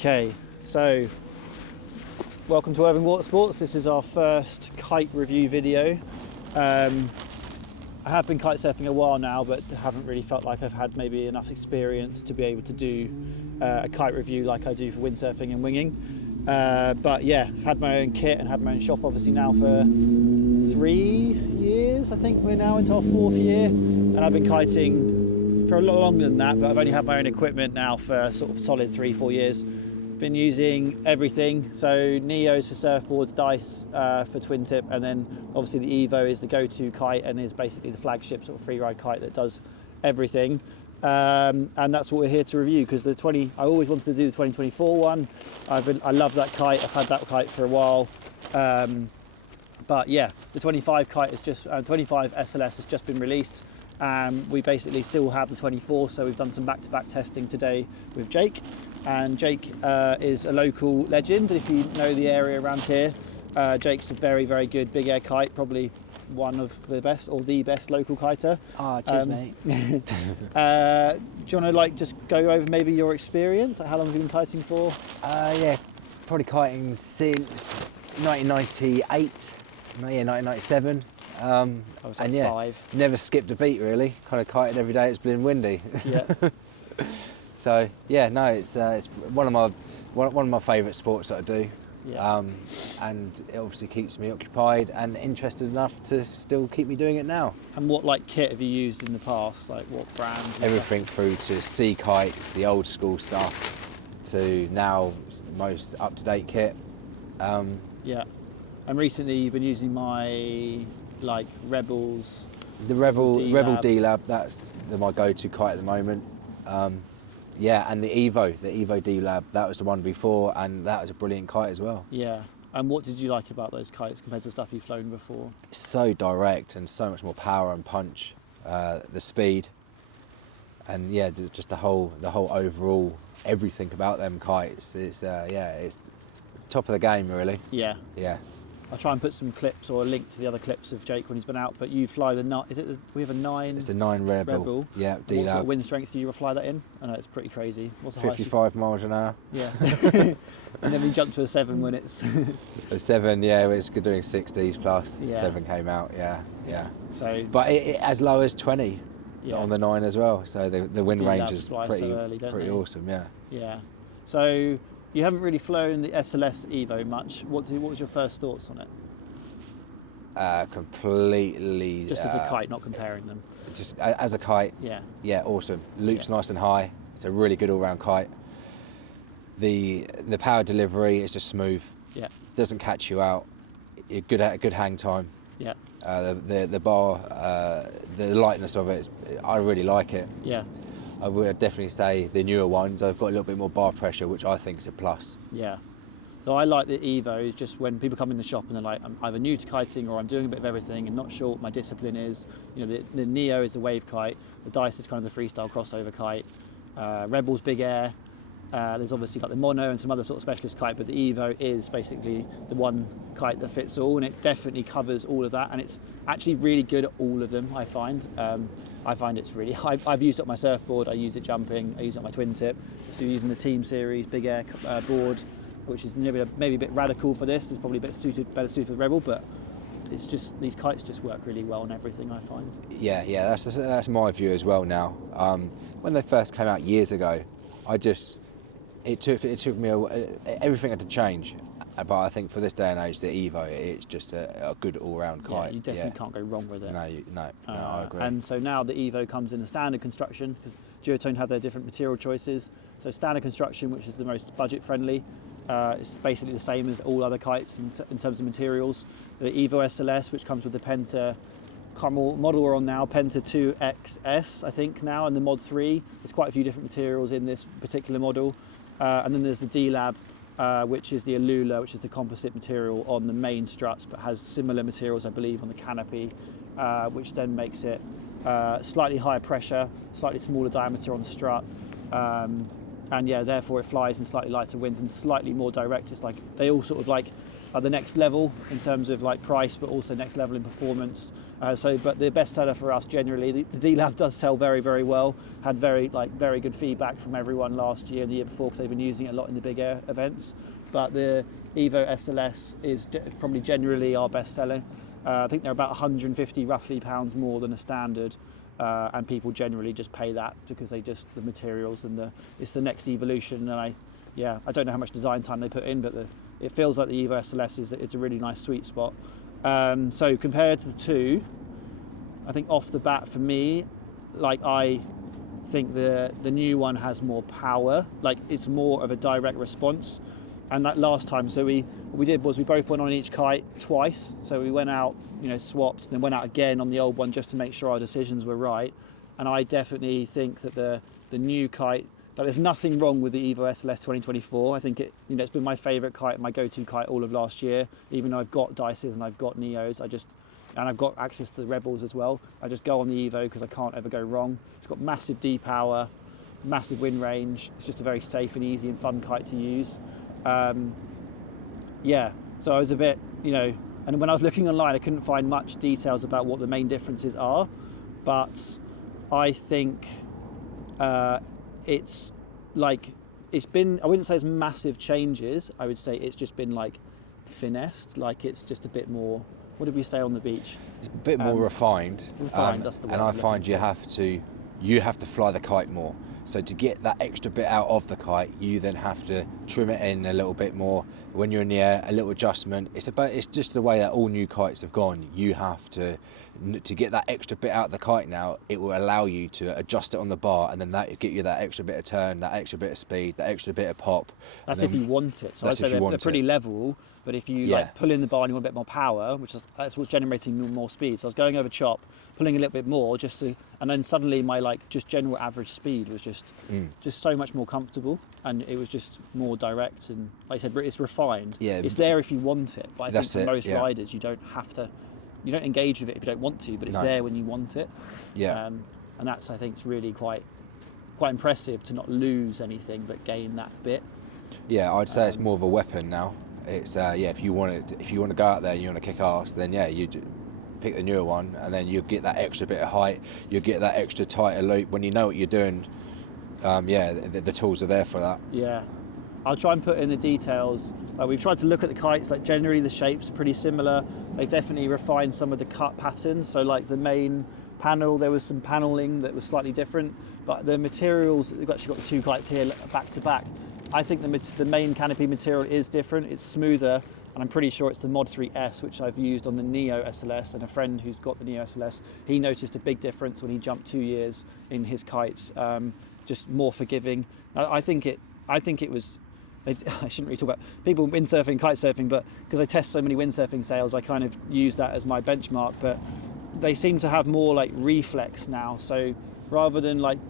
Okay, so welcome to Worthing Watersports. This is our first kite review video. I have been kite surfing a while now, but haven't really felt like I've had maybe enough experience to be able to do a kite review like I do for windsurfing and winging. But yeah, I've had my own kit and had my own shop obviously now for 3 years. I think we're now into our 4th year, and I've been kiting for a lot longer than that, but I've only had my own equipment now for sort of solid 3-4 years. Been using everything, so Neos for surfboards, dice for twin tip, and then obviously the Evo is the go-to kite and is basically the flagship sort of freeride kite that does everything. And that's what we're here to review, because I always wanted to do the 2024 one. I love that kite. I've had that kite for a while. But yeah, the 25 kite is just 25 SLS has just been released. We basically still have the 24, so we've done some back-to-back testing today with Jake. And Jake is a local legend. If you know the area around here, Jake's a very, very good big air kite, probably one of the best or the best local kiter. Cheers, mate. Do you want to just go over maybe your experience? How long have you been kiting for? Yeah, probably kiting since 1998, 1997. I was like and yeah, 5. never skipped a beat really. Kind of kited every day. It's been windy. Yeah. So yeah, no, it's one of my favourite sports that I do. Yeah. And it obviously keeps me occupied and interested enough to still keep me doing it now. And what kit have you used in the past? Like what brands? Everything through to sea kites, the old school stuff, to now most up-to-date kit. Yeah. And recently you've been using my Rebels. The Rebel D-Lab. D-Lab, that's my go-to kite at the moment. Yeah, and the Evo D-Lab, that was the one before, and that was a brilliant kite as well. Yeah. And what did you like about those kites compared to stuff you've flown before? So direct and so much more power and punch, the speed, and yeah, just the whole overall everything about them kites. It's it's top of the game really. Yeah. Yeah. I'll try and put some clips or a link to the other clips of Jake when he's been out. But you fly we have a 9? It's a 9 Rebel. Yeah, What D-Lab. sort of wind strength do you fly that in? I know it's pretty crazy. What's the 55 miles an hour. Yeah. And then we jump to a 7 when it's... A 7, yeah, it's good doing 60s plus. Yeah. 7 came out, yeah. So, but it as low as 20 on the 9 as well. So the wind range is pretty awesome, yeah. Yeah. So you haven't really flown the SLS Evo much. What was your first thoughts on it? Completely. Just as a kite, not comparing them. Just as a kite. Yeah. Yeah, awesome. Loops nice and high. It's a really good all-round kite. The power delivery is just smooth. Yeah. Doesn't catch you out. Good hang time. Yeah. The bar, the lightness of it, I really like it. Yeah. I would definitely say the newer ones, I've got a little bit more bar pressure, which I think is a plus. Yeah. So I like the Evo, just when people come in the shop and they're like, I'm either new to kiting or I'm doing a bit of everything and not sure what my discipline is. You know, the Neo is the wave kite, the Dice is kind of the freestyle crossover kite, Rebel's big air. There's obviously the Mono and some other sort of specialist kite, but the Evo is basically the one kite that fits all, and it definitely covers all of that, and it's actually really good at all of them, I find. I find it's really, I've used it on my surfboard, I use it jumping, I use it on my twin tip, so using the Team Series big air board, which is maybe a bit radical for this. It's probably a bit better suited for the Rebel, but it's just, these kites just work really well on everything, I find. Yeah, that's my view as well now. When they first came out years ago, it took me everything had to change, but I think for this day and age, the Evo, it's just a good all-round kite. Yeah, you definitely can't go wrong with it. No, I agree. And so now the Evo comes in a standard construction, because Duotone have their different material choices. So standard construction, which is the most budget-friendly, it's basically the same as all other kites in terms of materials. The Evo SLS, which comes with the Penta, model we're on now, Penta 2XS, I think now, and the Mod 3. There's quite a few different materials in this particular model. And then there's the D-Lab, which is the Alula, which is the composite material on the main struts, but has similar materials, I believe, on the canopy, which then makes it slightly higher pressure, slightly smaller diameter on the strut. And yeah, therefore it flies in slightly lighter winds and slightly more direct. It's like they all sort of are the next level in terms of like price, but also next level in performance. But the best seller for us generally, the D-Lab does sell very, very well. Had very good feedback from everyone last year and the year before, because they've been using it a lot in the big air events. But the Evo SLS is probably generally our best seller. I think they're about 150 roughly pounds more than a standard, and people generally just pay that because the materials and it's the next evolution. And I don't know how much design time they put in, but it feels like the Evo SLS it's a really nice sweet spot. So compared to the two, I think off the bat for me, like I think the new one has more power. Like it's more of a direct response. And that last time, so what we did was we both went on each kite twice. So we went out, swapped, and then went out again on the old one just to make sure our decisions were right. And I definitely think that the new kite, like there's nothing wrong with the Evo SLS 2024. I think it's been my favourite kite, my go-to kite all of last year. Even though I've got Dices and I've got Neos, and I've got access to the Rebels as well. I just go on the Evo because I can't ever go wrong. It's got massive D power, massive wind range. It's just a very safe and easy and fun kite to use. So I was a bit, and when I was looking online, I couldn't find much details about what the main differences are, but I think it's been, I wouldn't say it's massive changes. I would say it's just been like finessed, like it's just a bit more, what did we say on the beach? It's a bit more refined. Refined, that's the word. And I find you have to fly the kite more. So to get that extra bit out of the kite, you then have to trim it in a little bit more. When you're in the air, a little adjustment. It's just the way that all new kites have gone. You have to get that extra bit out of the kite now. It will allow you to adjust it on the bar, and then that will get you that extra bit of turn, that extra bit of speed, that extra bit of pop. That's if you want it. So I'd say they're pretty level. But if you pull in the bar and you want a bit more power, that's what's generating more speed. So I was going over chop, pulling a little bit more and then suddenly my just general average speed was just so much more comfortable, and it was just more direct, and like I said, it's refined. Yeah, it's there if you want it. But I think for most riders, you don't engage with it if you don't want to, but it's there when you want it. Yeah. And that's, I think, it's really quite impressive to not lose anything but gain that bit. Yeah, I'd say it's more of a weapon now. It's if you want to go out there and you want to kick ass, then you pick the newer one, and then you get that extra bit of height, you get that extra tighter loop. When you know what you're doing, the tools are there for that. Yeah, I'll try and put in the details. We've tried to look at the kites. Like generally, the shapes are pretty similar. They've definitely refined some of the cut patterns. So like the main panel, there was some paneling that was slightly different, but the materials, we've actually got the two kites here back to back. I think the main canopy material is different. It's smoother, and I'm pretty sure it's the Mod 3S, which I've used on the Neo SLS. And a friend who's got the Neo SLS, he noticed a big difference when he jumped 2 years in his kites. Just more forgiving. I think it was. I shouldn't really talk about people windsurfing, kite surfing, but because I test so many windsurfing sails, I kind of use that as my benchmark. But they seem to have more like reflex now. So rather than like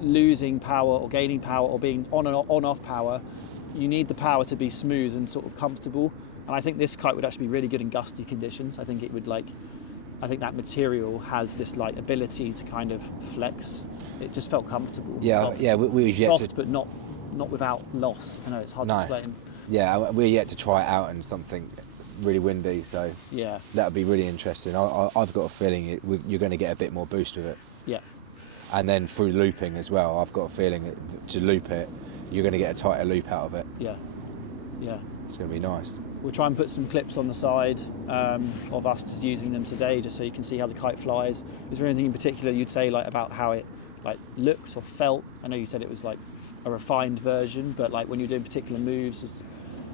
losing power or gaining power or being on off power, you need the power to be smooth and sort of comfortable. And I think this kite would actually be really good in gusty conditions. I think that material has this like ability to kind of flex. It just felt comfortable. Yeah, soft. We've yet soft, but not without loss. I know it's hard to explain. Yeah, we're yet to try it out in something really windy. So yeah, that would be really interesting. I've got a feeling you're going to get a bit more boost with it. Yeah. And then through looping as well, I've got a feeling that to loop it, you're going to get a tighter loop out of it. Yeah. It's going to be nice. We'll try and put some clips on the side of us just using them today, just so you can see how the kite flies. Is there anything in particular you'd say like about how it like looks or felt? I know you said it was like a refined version, but like when you're doing particular moves.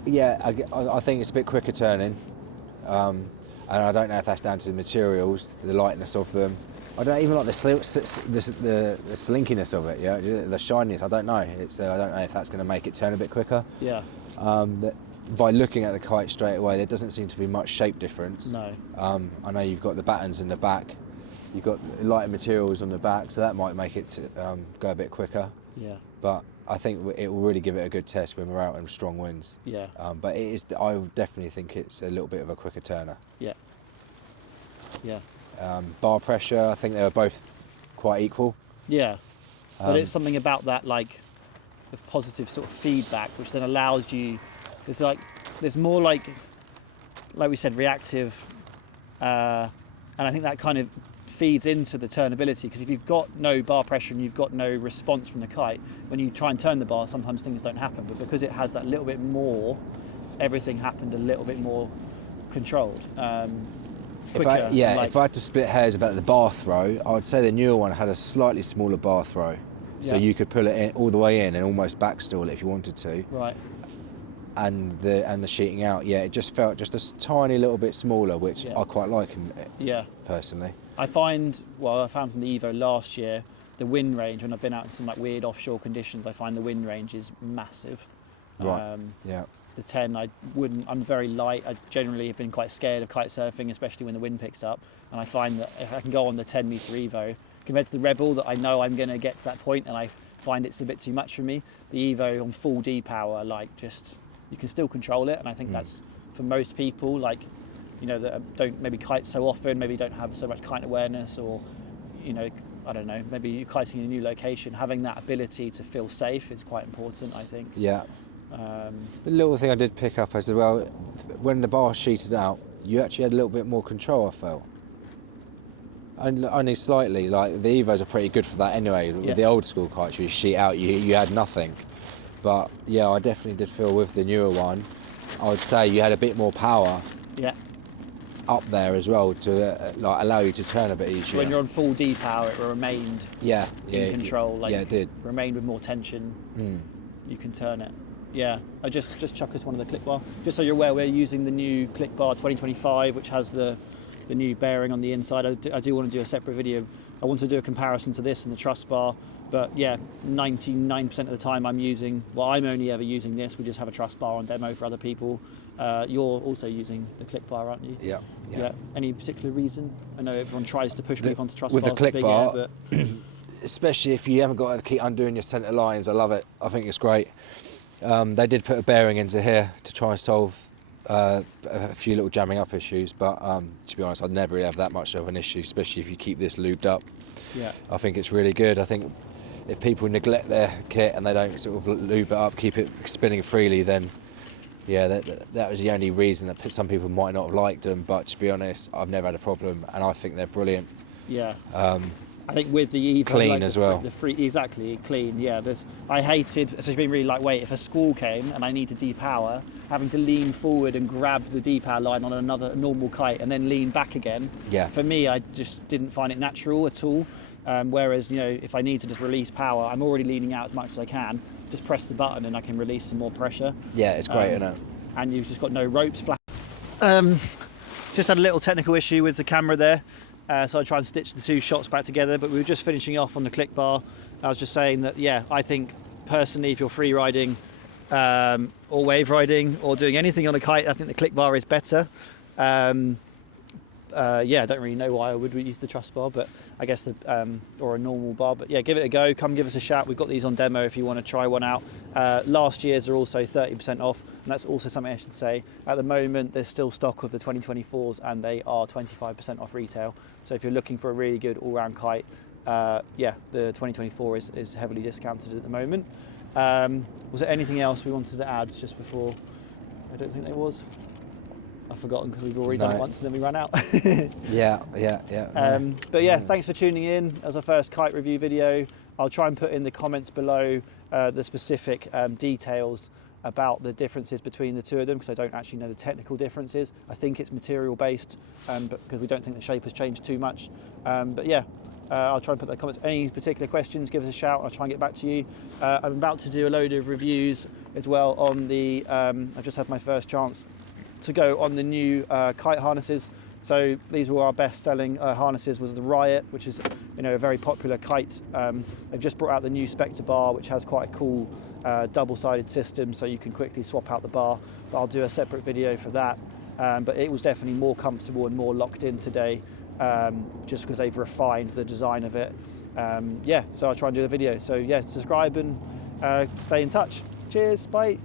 Yeah, I think it's a bit quicker turning, and I don't know if that's down to the materials, the lightness of them. I don't even like the slinkiness of it. Yeah, the shininess. I don't know. I don't know if that's going to make it turn a bit quicker. Yeah. By looking at the kite straight away, there doesn't seem to be much shape difference. No. I know you've got the battens in the back. You've got lighter materials on the back, so that might make it go a bit quicker. Yeah. But I think it will really give it a good test when we're out in strong winds. Yeah. But it is. I definitely think it's a little bit of a quicker turner. Yeah. Yeah. Bar pressure, I think they were both quite equal. Yeah. But it's something about that, like the positive sort of feedback, which then allows you. There's more like like we said, reactive, and I think that kind of feeds into the turnability, because if you've got no bar pressure and you've got no response from the kite, when you try and turn the bar, sometimes things don't happen. But because it has that little bit more, everything happened a little bit more controlled. If I had to split hairs about the bar throw, I would say the newer one had a slightly smaller bar throw, so you could pull it in all the way in and almost backstall it if you wanted to. Right. And the sheeting out, it just felt just a tiny little bit smaller, which I quite like. Personally. I found from the Evo last year, the wind range, when I've been out in some like weird offshore conditions, I find the wind range is massive. Right. The 10, I'm very light. I generally have been quite scared of kite surfing, especially when the wind picks up. And I find that if I can go on the 10 metre Evo, compared to the Rebel, that I know I'm going to get to that point, and I find it's a bit too much for me. The Evo on full D power, you can still control it. And I think that's for most people, that don't maybe kite so often, maybe don't have so much kite awareness, or, I don't know, maybe you're kiting in a new location, having that ability to feel safe is quite important, I think. Yeah. The little thing I did pick up as well, when the bar sheeted out, you actually had a little bit more control, I felt. Only slightly, like the Evos are pretty good for that anyway. With the old school kites, you sheet out, you had nothing. But yeah, I definitely did feel with the newer one, I would say you had a bit more power up there as well to allow you to turn a bit easier. When you're on full D power, it remained in control. It did. Remained with more tension. You can turn it. Yeah, I just chuck us one of the Click Bar. Just so you're aware, we're using the new Click Bar 2025, which has the new bearing on the inside. I do want to do a separate video. I want to do a comparison to this and the truss bar, but 99% of the time I'm only ever using this. We just have a truss bar on demo for other people. You're also using the Click Bar, aren't you? Yeah. Any particular reason? I know everyone tries to push people onto truss with bars the Click Bar, but especially if you haven't got to keep undoing your centre lines. I love it. I think it's great. They did put a bearing into here to try and solve a few little jamming up issues, but to be honest, I'd never really have that much of an issue, especially if you keep this lubed up. I think it's really good. I think if people neglect their kit and they don't sort of lube it up, keep it spinning freely, then that was the only reason that some people might not have liked them. But to be honest, I've never had a problem, and I think they're brilliant. I think with the Evo, clean as well. Exactly, clean. Yeah, I hated, especially being really lightweight. If a squall came and I need to depower, having to lean forward and grab the depower line on another normal kite and then lean back again. For me, I just didn't find it natural at all. Whereas, if I need to just release power, I'm already leaning out as much as I can. Just press the button and I can release some more pressure. Yeah, it's great, isn't it? And you've just got no ropes. Just had a little technical issue with the camera there. So I try and stitch the two shots back together, but we were just finishing off on the Click Bar. I was just saying that, I think personally, if you're free riding or wave riding or doing anything on a kite, I think the Click Bar is better. I don't really know why I would use the truss bar, but I guess or a normal bar. But give it a go. Come give us a shout. We've got these on demo if you want to try one out. Last year's are also 30% off, and that's also something I should say. At the moment, there's still stock of the 2024s, and they are 25% off retail. So if you're looking for a really good all-round kite, the 2024 is heavily discounted at the moment. Was there anything else we wanted to add just before? I don't think there was. I've forgotten because we've already done it once and then we ran out. Thanks for tuning in as our first kite review video. I'll try and put in the comments below the specific details about the differences between the two of them, because I don't actually know the technical differences. I think it's material based, but because we don't think the shape has changed too much. I'll try and put the comments. Any particular questions, give us a shout. I'll try and get back to you. I'm about to do a load of reviews as well on the, I've just had my first chance to go on the new kite harnesses. So these were our best-selling harnesses. Was the Riot, which is a very popular kite. They've just brought out the new Spectre bar, which has quite a cool double-sided system, so you can quickly swap out the bar. But I'll do a separate video for that. But it was definitely more comfortable and more locked in today, just because they've refined the design of it. So I'll try and do the video. So subscribe and stay in touch. Cheers, bye.